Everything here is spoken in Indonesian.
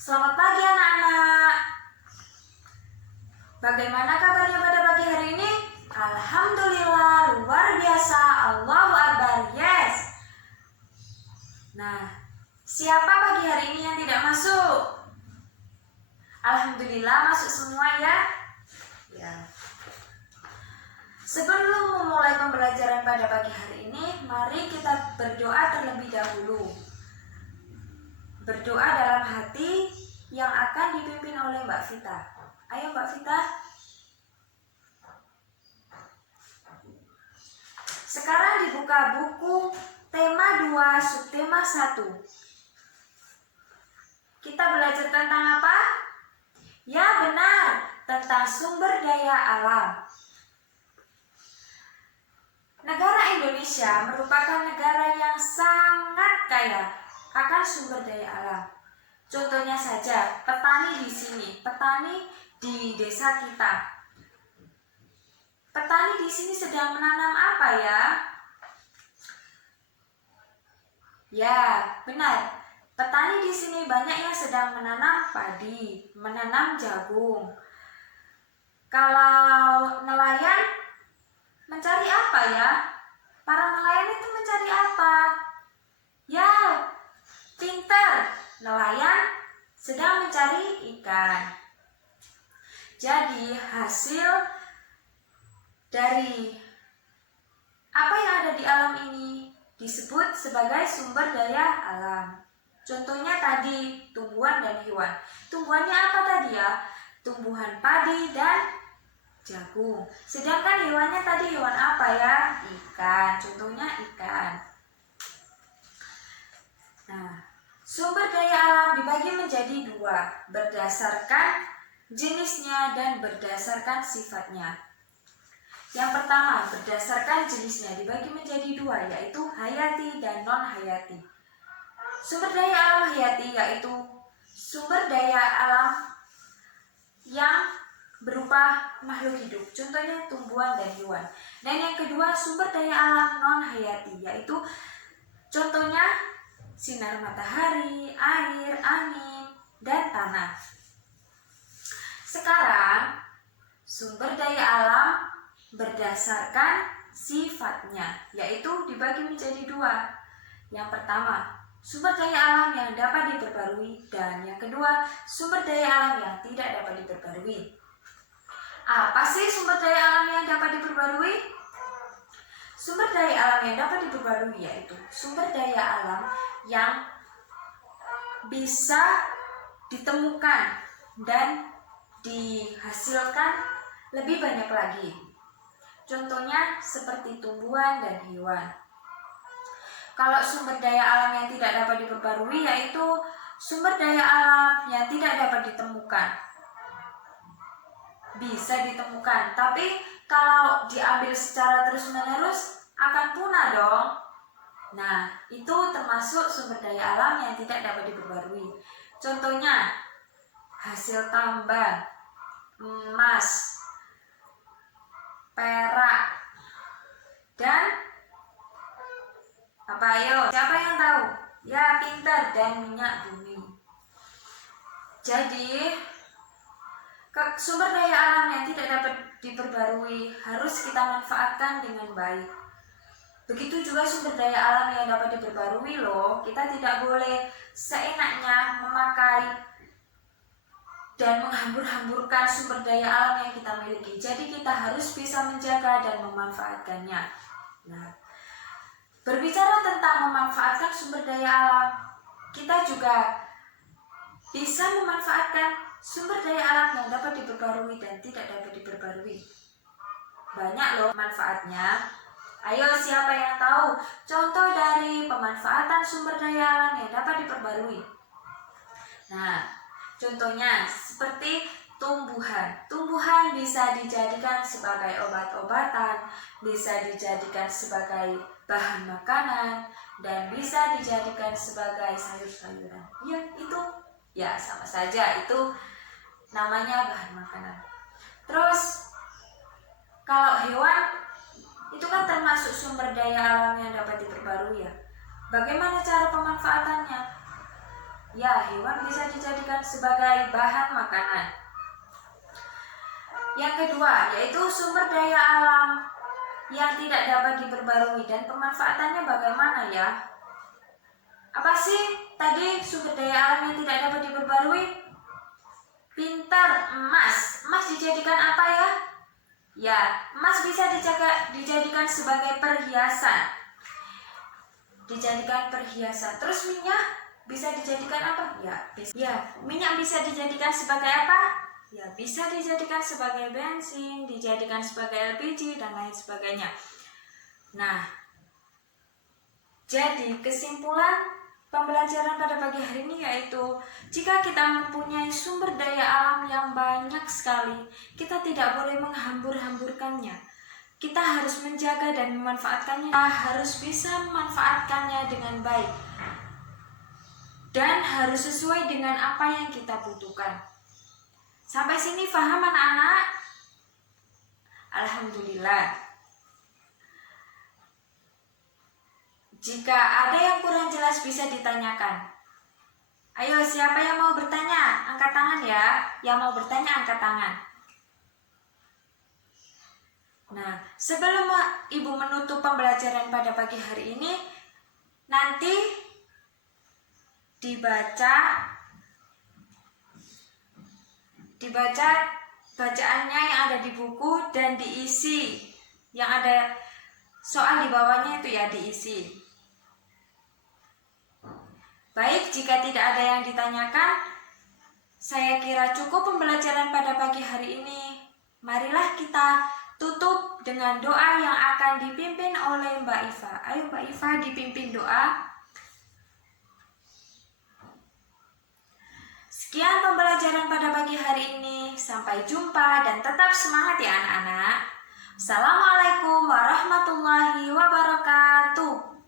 Selamat pagi anak-anak. Bagaimana kabarnya pada pagi hari ini? Alhamdulillah, luar biasa. Allahu Akbar, yes. Nah, siapa pagi hari ini yang tidak masuk? Alhamdulillah masuk semua ya. Ya. Sebelum memulai pembelajaran pada pagi hari ini, mari kita berdoa terlebih dahulu. Berdoa dalam hati yang akan dipimpin oleh Mbak Vita. Ayo Mbak Vita. Sekarang dibuka buku tema 2 subtema 1. Kita belajar tentang apa? Ya benar, tentang sumber daya alam. Negara Indonesia merupakan negara yang sangat kaya akan sumber daya alam. Contohnya saja, petani di sini, petani di desa kita. Petani di sini sedang menanam apa ya? Ya, benar. Petani di sini banyak yang sedang menanam padi, menanam jagung. Kalau nelayan mencari apa ya? Para nelayan itu mencari apa? Ya, pintar. Nelayan sedang mencari ikan. Jadi hasil dari apa yang ada di alam ini disebut sebagai sumber daya alam. Contohnya tadi tumbuhan dan hewan. Tumbuhannya apa tadi ya? Tumbuhan padi dan jagung. Sedangkan hewannya tadi hewan apa ya? Ikan. Contohnya ikan. Nah, sumber daya alam dibagi menjadi 2 berdasarkan jenisnya dan berdasarkan sifatnya. Yang pertama, berdasarkan jenisnya dibagi menjadi 2, yaitu hayati dan non-hayati. Sumber daya alam hayati yaitu sumber daya alam yang berupa makhluk hidup, contohnya tumbuhan dan hewan. Dan yang kedua, sumber daya alam non-hayati, yaitu contohnya sinar matahari, air, angin, dan tanah. Sekarang, sumber daya alam berdasarkan sifatnya, yaitu dibagi menjadi 2. Yang pertama, sumber daya alam yang dapat diperbarui, dan yang kedua, sumber daya alam yang tidak dapat diperbarui. Apa sih sumber daya alam yang dapat diperbarui? Sumber daya alam yang dapat diperbarui yaitu sumber daya alam yang bisa ditemukan dan dihasilkan lebih banyak lagi. Contohnya seperti tumbuhan dan hewan. Kalau sumber daya alam yang tidak dapat diperbarui yaitu sumber daya alam yang tidak dapat ditemukan. Bisa ditemukan, tapi kalau diambil secara terus-menerus akan punah dong. Nah, itu termasuk sumber daya alam yang tidak dapat diperbarui. Contohnya hasil tambang, emas, perak, dan apa ayo? Siapa yang tahu? Ya, pintar, dan minyak bumi. Jadi, sumber daya alam yang tidak dapat diperbarui harus kita manfaatkan dengan baik. Begitu juga sumber daya alam yang dapat diperbarui loh. Kita tidak boleh seenaknya memakai dan menghambur-hamburkan sumber daya alam yang kita miliki. Jadi kita harus bisa menjaga dan memanfaatkannya. Nah, berbicara tentang memanfaatkan sumber daya alam, kita juga bisa memanfaatkan sumber daya alam yang dapat diperbarui dan tidak dapat diperbarui. Banyak loh manfaatnya. Ayo, siapa yang tahu contoh dari pemanfaatan sumber daya alam yang dapat diperbarui? Nah, contohnya seperti tumbuhan. Tumbuhan bisa dijadikan sebagai obat-obatan, bisa dijadikan sebagai bahan makanan, dan bisa dijadikan sebagai sayur-sayuran. Ya, itu ya sama saja, itu namanya bahan makanan. Terus kalau hewan itu kan termasuk sumber daya alam yang dapat diperbarui ya. Bagaimana cara pemanfaatannya? Ya, hewan bisa dijadikan sebagai bahan makanan. Yang kedua, yaitu sumber daya alam yang tidak dapat diperbarui dan pemanfaatannya bagaimana ya? Apa sih tadi sumber daya alam yang tidak dapat diperbarui? Pintar, emas. Emas dijadikan apa ya? Ya, emas bisa dijadikan sebagai perhiasan. Dijadikan perhiasan. Terus minyak bisa dijadikan apa? Minyak bisa dijadikan sebagai apa? Ya, bisa dijadikan sebagai bensin, dijadikan sebagai LPG, dan lain sebagainya. Nah, jadi kesimpulan pembelajaran pada pagi hari ini yaitu jika kita mempunyai sumber daya alam yang banyak sekali, kita tidak boleh menghambur-hamburkannya. Kita harus menjaga dan memanfaatkannya. Kita harus bisa memanfaatkannya dengan baik dan harus sesuai dengan apa yang kita butuhkan. Sampai sini paham anak-anak? Alhamdulillah. Jika ada yang kurang jelas bisa ditanyakan. Ayo, siapa yang mau bertanya? Angkat tangan ya. Yang mau bertanya angkat tangan. Nah, sebelum Ibu menutup pembelajaran pada pagi hari ini, nanti dibaca bacaannya yang ada di buku dan diisi. Yang ada soal di bawahnya itu ya diisi. Baik, jika tidak ada yang ditanyakan, saya kira cukup pembelajaran pada pagi hari ini. Marilah kita tutup dengan doa yang akan dipimpin oleh Mbak Iva. Ayo Mbak Iva dipimpin doa. Sekian pembelajaran pada pagi hari ini. Sampai jumpa dan tetap semangat ya anak-anak. Assalamualaikum warahmatullahi wabarakatuh.